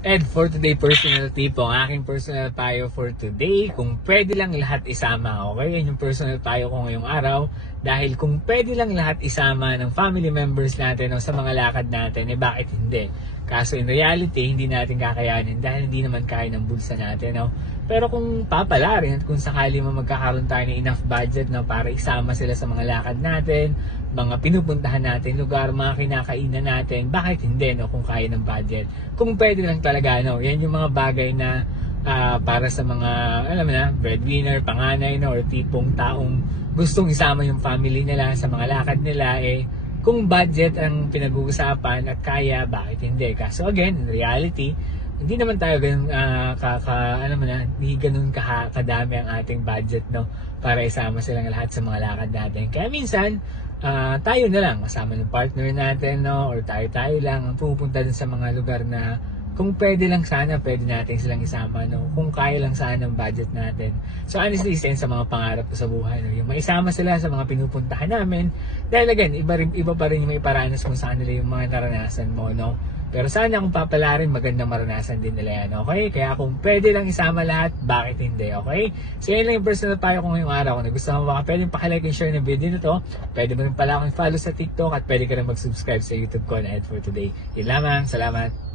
And for today, personal tip po, ang aking personal payo for today, kung pwede lang lahat isama, okay? Yan yung personal payo ko ngayong araw. Dahil kung pwede lang lahat isama ng family members natin o sa mga lakad natin, bakit hindi? Kaso in reality, hindi natin kakayanin dahil hindi naman kaya ng bulsa natin. No? Pero kung papalarin at kung sakali mo magkakaroon tayo ng enough budget para isama sila sa mga lakad natin, mga pinupuntahan natin, lugar, mga kinakainan natin, bakit hindi kung kaya ng budget? Kung pwede lang talaga, yan yung mga bagay na para sa mga, alam mo na, breadwinner, panganay, or tipong taong gustong isama yung family nila sa mga lakad nila, kung budget ang pinag-uusapan at kaya, bakit hindi? Kaso again, in reality, hindi naman tayo ganun, hindi ganun kadami ang ating budget, para isama silang lahat sa mga lakad natin. Kaya minsan, tayo na lang, kasama ng partner natin, or tayo lang, ang pumupunta dun sa mga lugar na kung pwede lang sana, pwede natin silang isama, kung kaya lang sana ng budget natin. So honestly, isa sa mga pangarap ko sa buhay, yung maisama sila sa mga pinupuntahan namin. Dahil again, iba pa rin yung may paranas kung saan nila yung mga naranasan mo, Pero sana kung papalarin, magandang maranasan din nila yan, okay? Kaya kung pwede lang isama lahat, bakit hindi, okay? So yan lang yung personal payo ko ngayong araw. Kung nagustuhan mo, pwede pakilike and share ng video na to. Pwede mo rin pala akong follow sa TikTok at pwede ka rin mag-subscribe sa YouTube ko na Ed for Today. Yun lamang, salamat!